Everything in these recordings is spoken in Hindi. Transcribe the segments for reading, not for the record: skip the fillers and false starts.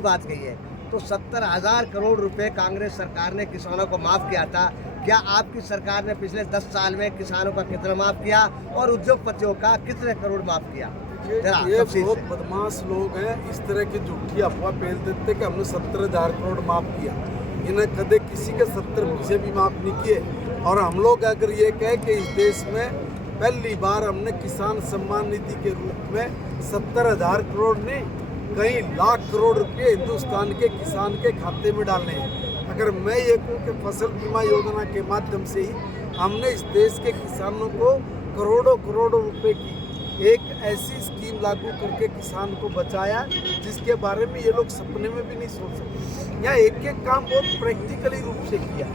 बात कही है। तो 70,000 करोड़ रुपए कांग्रेस सरकार ने किसानों को माफ किया था। क्या आपकी सरकार ने पिछले 10 साल में किसानों का कितना माफ किया और उद्योगपतियों का कितने करोड़ माफ किया? ये बहुत बदमाश लोग हैं, इस तरह की झूठी अफवाह फैल देते कि हमने 70,000 करोड़ माफ किया। इन्हें कदे किसी के 70 पैसे भी माफ नहीं किए। और हम लोग अगर ये कहें कि इस देश में पहली बार हमने किसान सम्मान निधि के रूप में 70,000 करोड़ ने कई लाख करोड़ रुपए हिंदुस्तान के किसान के खाते में डालने हैं। अगर मैं ये कहूँ कि फसल बीमा योजना के माध्यम से ही हमने इस देश के किसानों को करोड़ों करोड़ों रुपए की एक ऐसी स्कीम लागू करके किसान को बचाया जिसके बारे में ये लोग सपने में भी नहीं सोच सकते। यहाँ एक एक काम बहुत प्रैक्टिकली रूप से किया,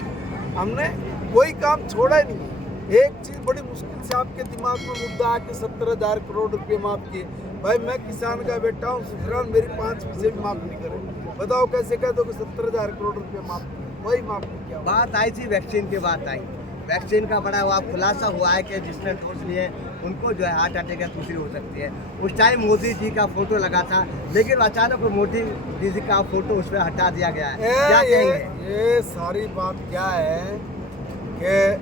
हमने कोई काम छोड़ा ही नहीं। एक चीज़ बड़ी मुश्किल से आपके दिमाग में मुद्दा आके 70,000 करोड़ रुपए माफ किए। भाई मैं किसान का बेटा हूँ, सुखरान मेरी 5 पैसे भी माफ नहीं करे। बताओ कैसे कह दो कि 70,000 करोड़ रुपए माफ किए? वही माफ नहीं किया। बात आई थी वैक्सीन की, बात आई वैक्सीन का बड़ा हुआ खुलासा हुआ है कि जिसने डोज लिए उनको जो है हार्ट अटैक या दूसरी हो सकती है। उस टाइम मोदी जी का फोटो लगा था, लेकिन अचानक मोदी जी का फोटो उसमें हटा दिया गया है। क्या कहेंगे? ये सारी बात क्या है कि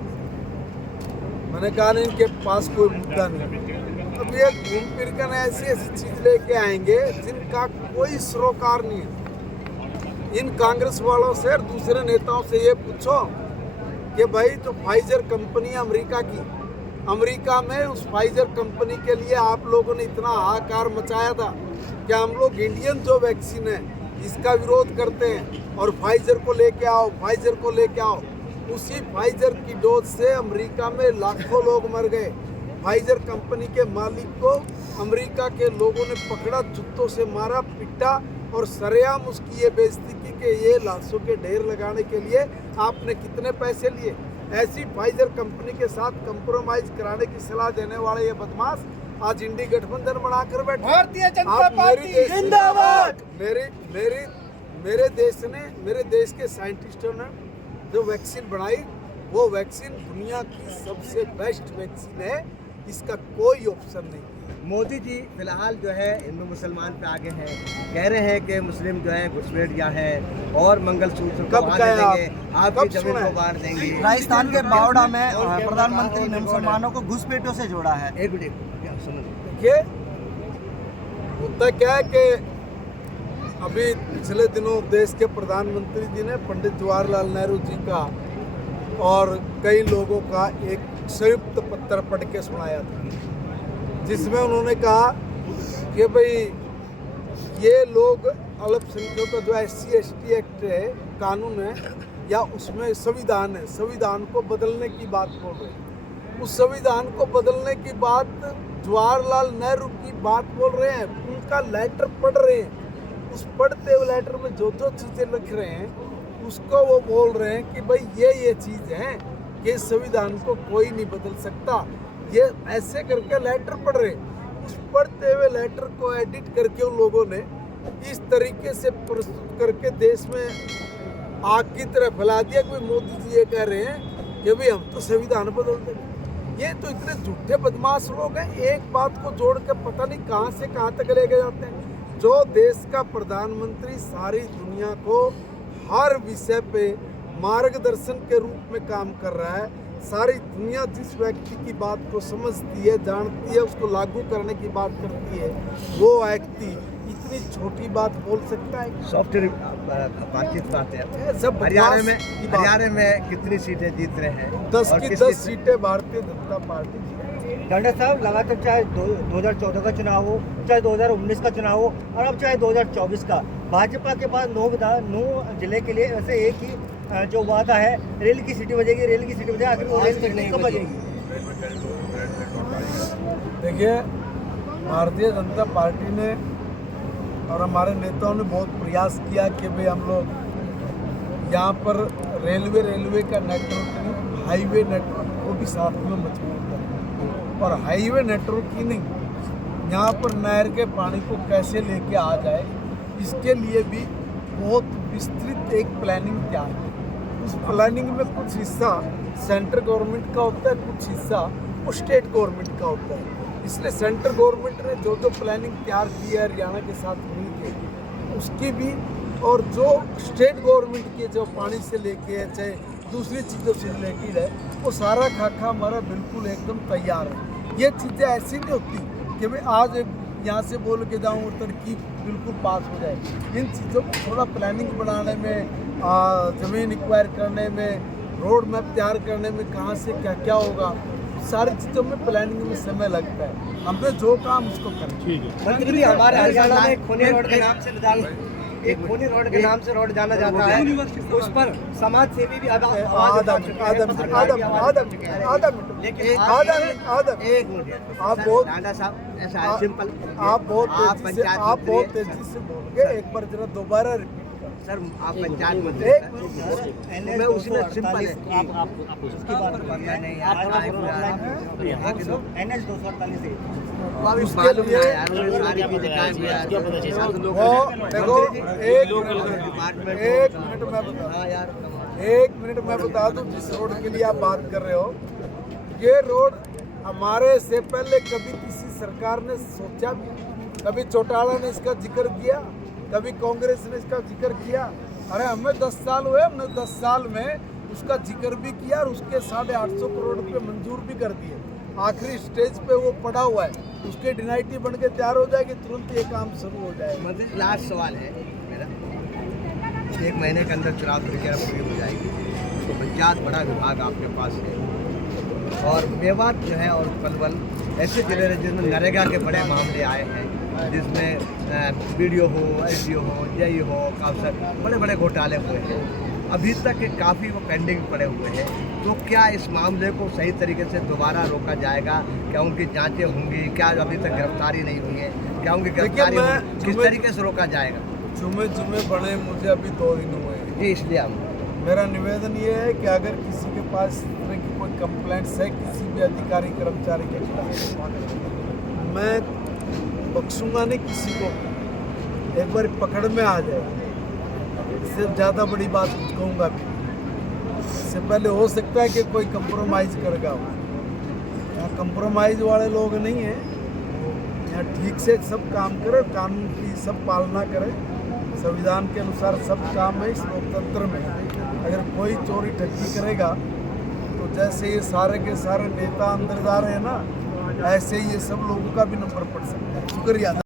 मैंने कहा नहीं, इनके पास कोई मुद्दा नहीं। अब ये घूम फिर कर ऐसी ऐसी चीज लेके आएंगे जिनका कोई सरोकार नहीं है। इन कांग्रेस वालों से और दूसरे नेताओं से ये पूछो कि भाई जो फाइजर कंपनी है अमेरिका की, अमेरिका में उस फाइजर कंपनी के लिए आप लोगों ने इतना हाहाकार मचाया था कि हम लोग इंडियन जो वैक्सीन है इसका विरोध करते हैं और फाइजर को लेके आओ, फाइजर को लेके आओ। उसी फाइजर की डोज से अमेरिका में लाखों लोग मर गए। फाइजर कंपनी के मालिक को अमेरिका के लोगों ने पकड़ा, जूतों से मारा, पिटा और सरेआम उसकी ये बेइज्जती की कि ये लाशों के ढेर लगाने के लिए आपने कितने पैसे लिए। ऐसी फाइजर कंपनी के साथ कंप्रोमाइज कराने की सलाह देने वाले ये बदमाश आज इंडी गठबंधन बनाकर बैठे। भारतीय जनता पार्टी जिंदाबाद। मेरे देश के साइंटिस्टों ने जो वैक्सीन बनाई वो वैक्सीन दुनिया की सबसे बेस्ट वैक्सीन है, इसका कोई ऑप्शन नहीं। मोदी जी फिलहाल जो है हिंदू मुसलमान पे आगे हैं, कह रहे हैं कि मुस्लिम जो है घुसपैठिया है और मंगलसूत्र कब देंगे, आपकी जमीन को बांट देंगे। राजस्थान के बावड़ा में प्रधानमंत्री ने मुसलमानों को घुसपैठियों से जोड़ा है। एक मिनट सुनो, देखिए होता क्या है कि अभी पिछले दिनों देश के प्रधानमंत्री जी ने पंडित जवाहरलाल नेहरू जी का और कई लोगों का एक संयुक्त पत्र पढ़ के सुनाया था, जिसमें उन्होंने कहा कि भाई ये लोग अल्पसंख्यकों का जो SC/ST एक्ट है, कानून है या उसमें संविधान है, संविधान को बदलने की बात बोल रहे हैं। उस संविधान को बदलने की बात जवाहरलाल नेहरू की बात बोल रहे हैं, उनका लेटर पढ़ रहे हैं। उस पढ़ते हुए लेटर में जो जो चीज़ें लिख रहे हैं उसको वो बोल रहे हैं कि भाई ये चीज़ है कि संविधान को कोई नहीं बदल सकता। ये ऐसे करके लेटर पढ़ रहे हैं। उस पढ़ते हुए लेटर को एडिट करके उन लोगों ने इस तरीके से प्रस्तुत करके देश में आग की तरह फैला दिया कि मोदी जी ये कह रहे हैं कि भाई हम तो संविधान बदल देंगे। ये तो इतने झूठे बदमाश लोग हैं, एक बात को जोड़ कर पता नहीं कहाँ से कहाँ तक लेके जाते हैं। जो देश का प्रधानमंत्री सारी दुनिया को हर विषय पे मार्गदर्शन के रूप में काम कर रहा है, सारी दुनिया जिस व्यक्ति की बात को समझती है, जानती है, उसको लागू करने की बात करती है, वो व्यक्ति इतनी छोटी बात बोल सकता है? सॉफ्टवेयर बातचीत आते हैं। सब हरियाणा में कितनी सीटें जीत रहे हैं? 10 की 10 सीटें भारतीय जनता पार्टी। डंडा साहब लगातार चाहे 2014 का चुनाव हो, चाहे 2019 का चुनाव हो और अब चाहे 2024 का, भाजपा के पास 9 जिले के लिए ऐसे एक ही जो वादा है, रेल की सीटें बजेगी, रेल की सीटें बजेगी। आखिर वो रेल की कब बजेगी? देखिए भारतीय जनता पार्टी ने और हमारे नेताओं ने बहुत प्रयास किया कि भाई हम लोग यहाँ पर रेलवे का नेटवर्क, हाईवे नेटवर्क को भी साथ में मजबूत करें। और हाईवे नेटवर्क ही नहीं, यहाँ पर नहर के पानी को कैसे लेके आ जाए, इसके लिए भी बहुत विस्तृत एक प्लानिंग तैयार है। उस प्लानिंग में कुछ हिस्सा सेंट्रल गवर्नमेंट का होता है, कुछ हिस्सा वो स्टेट गवर्नमेंट का होता है। इसलिए सेंट्रल गवर्नमेंट ने जो प्लानिंग तैयार की है हरियाणा के साथ मिलकर, उसकी भी, और जो स्टेट गवर्नमेंट के जो पानी से लेके चाहे दूसरी चीज़ों से रिलेटेड है, वो सारा खाका हमारा बिल्कुल एकदम तैयार है। ये चीज़ें ऐसी नहीं होती कि मैं आज यहाँ से बोल के जाऊँ और तरकीब बिल्कुल पास हो जाए। इन चीज़ों को थोड़ा प्लानिंग बनाने में, ज़मीन एक्वायर करने में, रोड मैप तैयार करने में, कहाँ से क्या क्या होगा, सारी चीज़ों में प्लानिंग में समय लगता है। हमने जो काम उसको करें। मंत्री जी, हमारे हरियाणा में खूनी रोड के नाम से एक खूनी रोड के नाम से रोड जाना जाता है, उस पर समाज सेवी भी आधा मिनट आप बहुत तेजी से बोल गए। एक बार जरा दोबारा सर, आप पंचायत मंत्री हैं, मैं उसी में सिंपल है। उसकी बात करना नहीं यार, NH 248 उसके लिए एक मिनट मैं बता दूं, जिस रोड के लिए आप बात कर रहे हो, ये रोड हमारे से पहले कभी किसी सरकार ने सोचा भी? कभी चौटाला ने इसका जिक्र किया, कभी कांग्रेस ने इसका जिक्र किया? अरे हमें 10 साल हुए, हमने 10 साल में उसका जिक्र भी किया और उसके 850 करोड़ रुपए मंजूर भी कर दिए। आखिरी स्टेज पे वो पड़ा हुआ है, उसके डिनाइटी बन के तैयार हो जाएगी, तुरंत ये काम शुरू हो जाएगा। मंत्री, लास्ट सवाल है मेरा, 1 महीने के अंदर चुनाव प्रक्रिया पूरी हो जाएगी, तो पंचायत बड़ा विभाग आपके पास है, और मेवात जो है और पलवल ऐसे जिले हैं जिसमें नरेगा के बड़े मामले आए हैं, जिसमें बीडीओ हो, एसडीओ हो, जेई हो, काउंसलर, बड़े बड़े घोटाले हुए हैं। अभी तक काफ़ी वो पेंडिंग पड़े हुए हैं, तो क्या इस मामले को सही तरीके से दोबारा रोका जाएगा? क्या उनकी जांचें होंगी? क्या अभी तक गिरफ्तारी नहीं हुई है? क्या उनकी गिरफ्तारी किस तरीके से रोका जाएगा? जुमे बने मुझे अभी 2 दिन हुए हैं जी, इसलिए हम मेरा निवेदन ये है कि अगर किसी के पास इस तरह की कोई कंप्लेंट्स है किसी भी अधिकारी कर्मचारी के खिलाफ, मैं बख्शूंगा नहीं किसी को। एक बार पकड़ में आ जाए, इससे ज़्यादा बड़ी बात कुछ कहूँगा भी। इससे पहले हो सकता है कि कोई कंप्रोमाइज़ करेगा। यहाँ कंप्रोमाइज़ वाले लोग नहीं हैं, यहाँ ठीक से सब काम करे, कानून की सब पालना करे, संविधान के अनुसार सब काम है इस लोकतंत्र में। अगर कोई चोरी ठगी करेगा तो जैसे ये सारे के सारे नेता अंदर जा रहे हैं ना, ऐसे ही ये सब लोगों का भी नंबर पड़ सकता है। शुक्रिया।